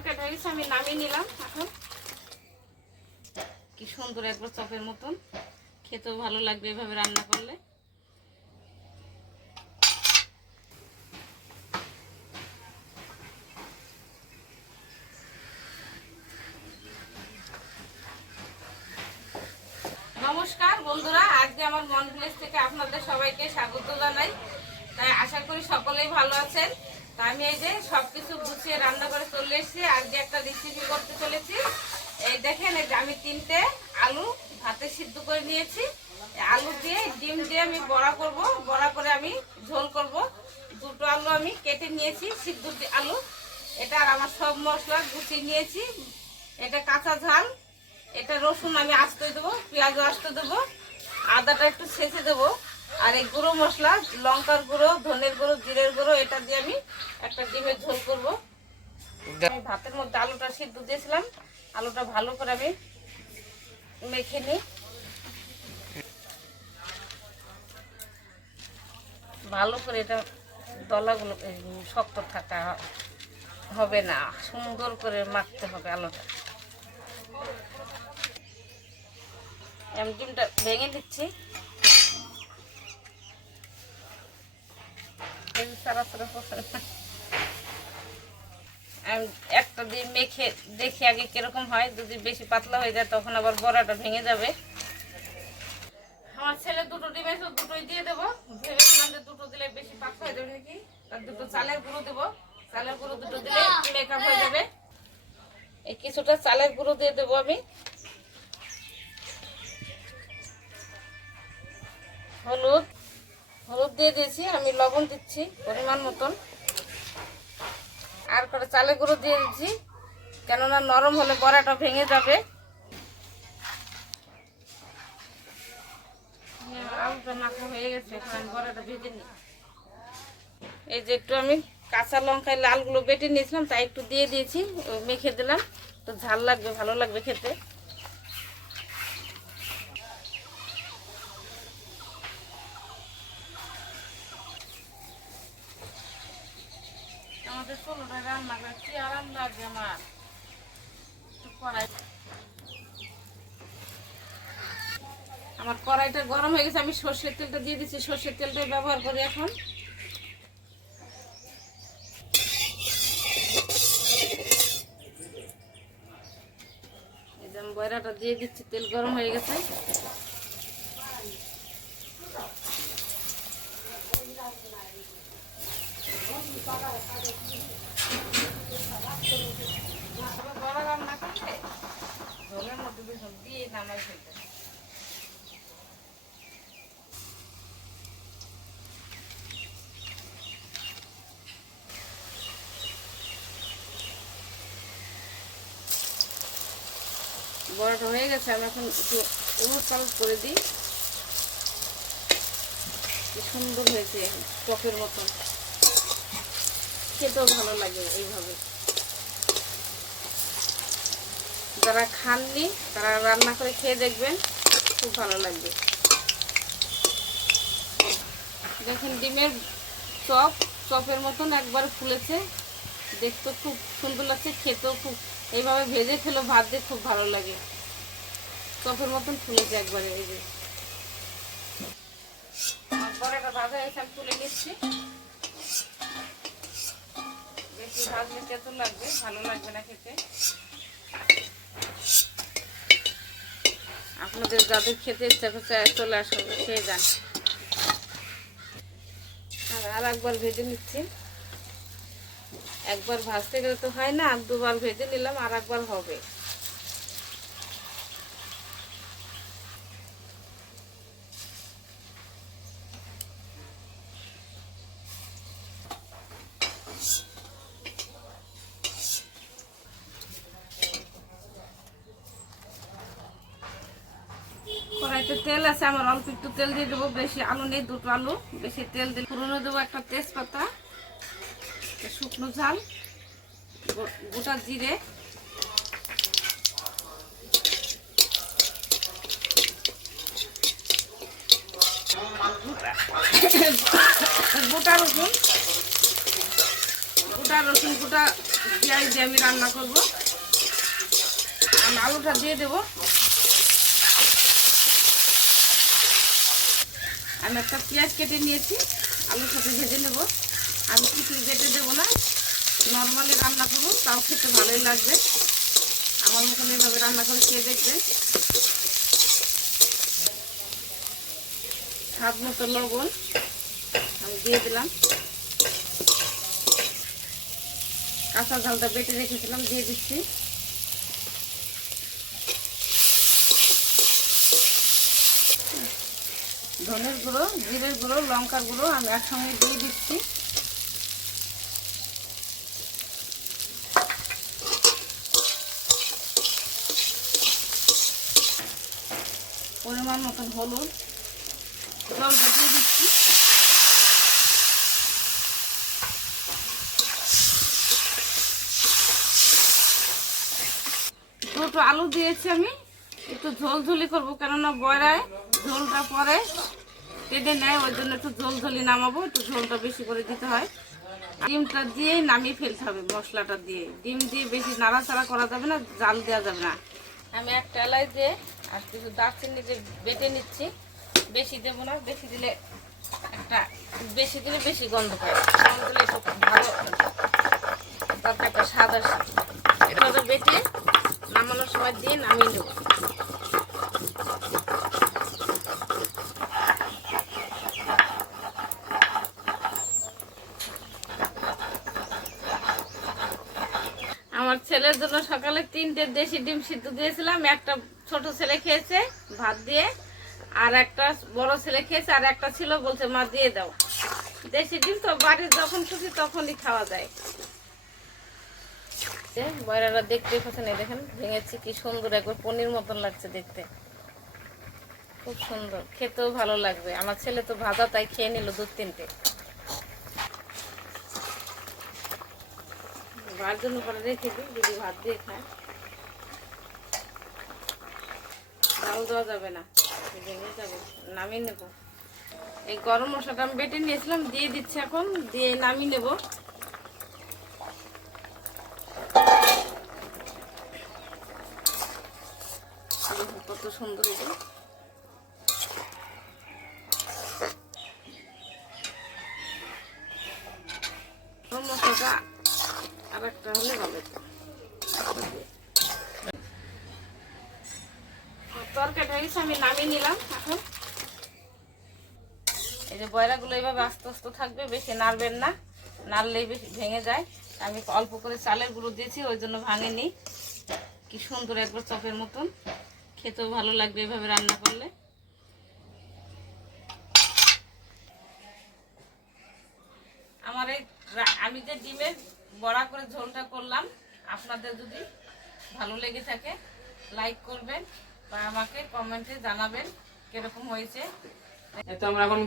তরকারিটা হয়েছে, আমি নামিয়ে নিলাম। এখন কি সুন্দর একবার চপের মতন, খেতেও ভালো লাগবে এভাবে রান্না করলে। নমস্কার বন্ধুরা, আজকে আমার মন ভিলেজ থেকে আপনাদের সবাইকে স্বাগত জানাই। তাই আশা করি সকলেই ভালো আছেন। তা আমি এই যে সবকিছু গুছিয়ে রান্না করে চলে এসেছি। আজকে একটা রেসিপি করতে চলেছি। এই দেখেন, এই যে আমি 3টে আলু ভাতে সিদ্ধ করে নিয়েছি। আলু দিয়ে ডিম দিয়ে আমি বড়া করব, বড়া করে আমি ঝোল করব। 2টো আলু আমি কেটে নিয়েছি, সিদ্ধ আলু। এটা আর আমার সব মশলা গুছিয়ে নিয়েছি। এটা কাঁচা ঝাল, এটা রসুন আমি আস্তে দেবো, পেঁয়াজও আস্তে দেবো, আদাটা একটু ছেঁচে দেবো। আর এই গুঁড়ো মশলা, লঙ্কার গুঁড়ো, ধনের গুঁড়ো, জিরের গুঁড়ো, এটা দিয়ে আমি একটা ডিমের ঝোল করবো। ভাতের মধ্যে আলুটা সিদ্ধ দিয়েছিলাম, আলুটা ভালো করে আমি মেখে নিই। ভালো করে এটা দলাগুলো শক্ত থাকা হবে না, সুন্দর করে মাখতে হবে আলুটা। আমি ডিমটা ভেঙে দিচ্ছি। একটা দিয়ে মেখে দেখি আগে কিরকম হয়। যদি বেশি পাতলা হয়ে যায় তখন আবার বড়াটা ভেঙে যাবে। আমার ছেলে 2টো ডিম এসে 2টোই দিয়ে দেবো। ভেবেছিলাম যে 2টো দিলে বেশি পাতলা হয়ে যাবে নাকি, তার 2টো চালের গুঁড়ো দেবো। চালের গুঁড়ো 2টো দিলে মেকআপ হয়ে যাবে। এই কিছুটা চালের গুঁড়ো দিয়ে দেবো আমি। হলুদ হলুদ দিয়ে দিয়েছি, আমি লবণ দিচ্ছি পরিমাণ মতন। আর করে চালের গুঁড়ো দিয়ে দিচ্ছি, কেননা নরম হলে বড়াটা ভেঙে যাবে। আলুটা মাখা হয়ে গেছে, এখন আমি বড়াটা ভেজে নিই। এই যে একটু আমি কাঁচা লঙ্কায় লালগুলো বেটে নিয়েছিলাম, তাই একটু দিয়ে দিয়েছি, মেখে দিলাম। তো ঝাল লাগবে, ভালো লাগবে খেতে। আমাদের ষোলোটা রান্না করে কি আরাম লাগে আমার। আমার কড়াইটা গরম হয়ে গেছে, আমি সর্ষের তেলটা দিয়ে দিচ্ছি। সর্ষের তেলটাই ব্যবহার করি এখন। এই যে আমি বয়রাটা দিয়ে দিচ্ছি, তেল গরম হয়ে গেছে। বড়া রান্না করলে ঝোলের মধ্যে দিয়ে নামাই ফেলতে। বড়াটা হয়ে গেছে, আমি এখন একটু উলট পালট করে দিই। কি সুন্দর হয়েছে, টকের মতন, খেতেও ভালো লাগে এইভাবে। যারা খাননি তারা রান্না করে খেয়ে দেখবেন, খুব ভালো লাগবে। দেখেন ডিমের চপের মতন একবার ফুলেছে, দেখতে খুব সুন্দর লাগছে, খেতেও খুব। এইভাবে ভেজে খেলে ভাত দিয়ে খুব ভালো লাগে। চপের মতন ফুলেছে একবারে। এই যে বড়াটা ভাজা হয়েছে, আমি তুলে নিচ্ছি। বেশি ভাজলে তেতো লাগবে, ভালো লাগবে না খেতে। আপনাদের যাদের খেতে ইচ্ছা করছে চলে আসুন, খেয়ে যান। আর একবার ভেজে নিচ্ছি। একবার ভাজতে গেলে তো হয় না, 2বার ভেজে নিলাম, আর একবার হবে। কড়াইতে তেল আছে, আমার অল্প একটু তেল দিয়ে দেবো। বেশি আলু নেই, 2টো আলু, বেশি তেল দিয়ে ফোড়নে দেবো একটা তেজপাতা, শুকনো ঝাল, গোটা জিরে, গোটা রসুন, কুটা, রসুন কুটা, পেঁয়াজ দিয়ে আমি রান্না করব। আমি আলুটা দিয়ে দেব। আমি একটা পেঁয়াজ কেটে নিয়েছি, আলুর সাথে ভেজে নেব। আমি কিছুই বেটে দেবো না, নর্মালি রান্না করবো, তাও খেতে ভালোই লাগবে। আমার মতন এইভাবে রান্না করে খেয়ে দেখবে। স্বাদ মতো লবণ আমি দিয়ে দিলাম। কাঁচা ঝালটা বেটে রেখেছিলাম, দিয়ে দিচ্ছি। ধনের গুঁড়ো, জিরের গুঁড়ো, লঙ্কার গুঁড়ো আমি একসঙ্গে দিয়ে দিচ্ছি। পরিমাণ মতন হলুদ, জল দিয়ে দিচ্ছি। দুটো আলু দিয়েছি আমি, একটু ঝোলঝুলি করবো, কেননা বয়রায় ঝোলটা পরে টেনে নেয়, ওই জন্য একটু ঝোলঝুলি নামাবো, একটু ঝোলটা বেশি করে দিতে হয়। ডিমটা দিয়েই নামিয়ে ফেলতে হবে, মশলাটা দিয়ে। ডিম দিয়ে বেশি নাড়াচাড়া করা যাবে না, জাল দেওয়া যাবে না। আমি একটা এলাচ দিয়ে আর কিছু দারচিনি দিয়ে বেটে নিচ্ছি। বেশি দেবো না, বেশি দিলে বেশি গন্ধ পায়। গন্ধ দিলে একটু ভালো তরকারিটা স্বাদ আসে। এটা বেটে নামানোর সময় দিয়ে নামিয়ে নেব। আমার ছেলের জন্য সকালে 3টে দেশি ডিম সিদ্ধ দিয়েছিলাম। একটা ছোট ছেলে খেয়েছে ভাত দিয়ে, আর একটা বড় ছেলে খেয়েছে, আর একটা ছিল, বলছে মা দিয়ে দাও। দেশি ডিম তো বাড়ির যখন খুশি তখনই খাওয়া যায়। বয়রাটা দেখতে পাচ্ছেন, এই দেখেন ভেঙেছি, কি সুন্দর, একবার পনির মতন লাগছে দেখতে, খুব সুন্দর, খেতেও ভালো লাগবে। আমার ছেলে তো ভাজা, তাই খেয়ে নিল 2-3টে। ভাত জন্য করে রেখে দিই, যদি ভাত দিয়ে খায়। ডাল দেওয়া যাবে না, ভেঙে যাবে। নামিয়ে নেব। এই গরম মশলাটা আমি বেটে নিয়েছিলাম, দিয়ে দিচ্ছি এখন, দিয়ে নামিয়ে নেব। কত সুন্দর এটা। গরম মশলাটা আর একটা হলে ভালো। তরকারিটা হয়েছে, আমি নামিয়ে নিলাম। এখন এই যে বয়রাগুলো এইভাবে আস্তে আস্তে থাকবে, বেশি নাড়বেন না, নাড়লেই বেশি ভেঙে যায়। আমি অল্প করে চালের গুঁড়ো দিয়েছি, ওই জন্য ভাঙেনি। কি সুন্দর, একবার চপের মতন, খেতেও ভালো লাগবে এইভাবে রান্না করলে। আমার এই আমি যে ডিমের বড়া করে ঝোলটা করলাম, আপনাদের যদি ভালো লেগে থাকে লাইক করবেন, বা আমাকে কমেন্টে জানাবেন কিরকম হয়েছে। তো আমরা এখন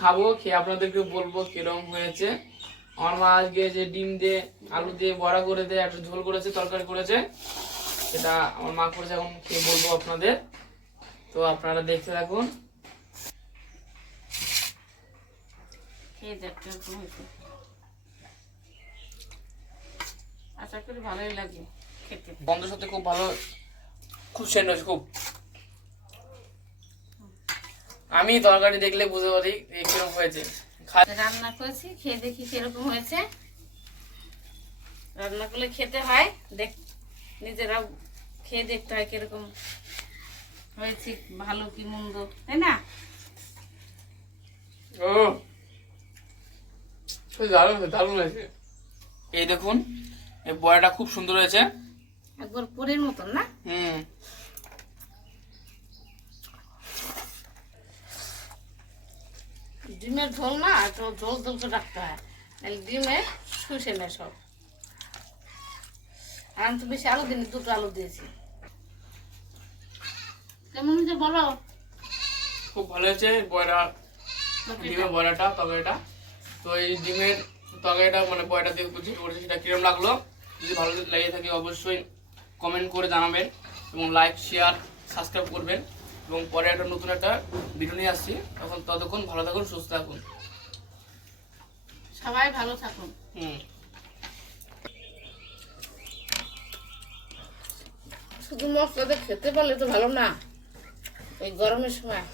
খাবো, খেয়ে আপনাদেরকে বলবো কিরকম হয়েছে। আমার মা আজকে যে ডিম দিয়ে আলু দিয়ে বড়া করে দিয়ে একটা ঝোল করেছে, তরকারি করেছে, সেটা আমার মা করেছে। এখন খেয়ে বলবো আপনাদের, তো আপনারা দেখতে থাকুন। খেয়ে দেখতে হয়েছে, আশা করি ভালোই লাগবে খেতে। বন্ধুর সাথে খুব ভালো, খুব সেন্ট হয়েছে খুব। আমি তরকারি দেখলে বুঝতে পারি কিরকম হয়েছে। রান্না করেছি, খেয়ে দেখি কিরকম হয়েছে। রান্না করলে খেতে হয়, নিজেরা খেয়ে দেখতে হয় কিরকম হয়েছে, ভালো কি মন্দ, তাই না? ও দারুণ দারুণ হয়েছে। এই দেখুন, এই বড়াটা খুব সুন্দর হয়েছে, একবার পরের মতন না? ডিমের ঝোল না, তো ঝোল ঝোল করে রাখতে হয়, ডিমে শুষে নেয় সব। আর আমি তো বেশি আলু দিইনি, 2টো আলু দিয়েছি। কেমন হয়েছে বলো? খুব ভালো হয়েছে বড়া, ডিমের বড়াটা, তরকারিটা। তো এই ডিমের তরকারিটা মানে বড়াটা দিয়ে ঝোল করেছে, সেটা কিরকম লাগলো যদি ভালো লেগে থাকে অবশ্যই কমেন্ট করে জানাবেন, এবং লাইক শেয়ার সাবস্ক্রাইব করবেন। এবং পরে একটা নতুন একটা ভিডিও নিয়ে আসছি, ততক্ষণ ভালো থাকুন, সুস্থ থাকুন, সবাই ভালো থাকুন। শুধু মশলাতে খেতে পারলে তো ভালো না, এই গরমের সময়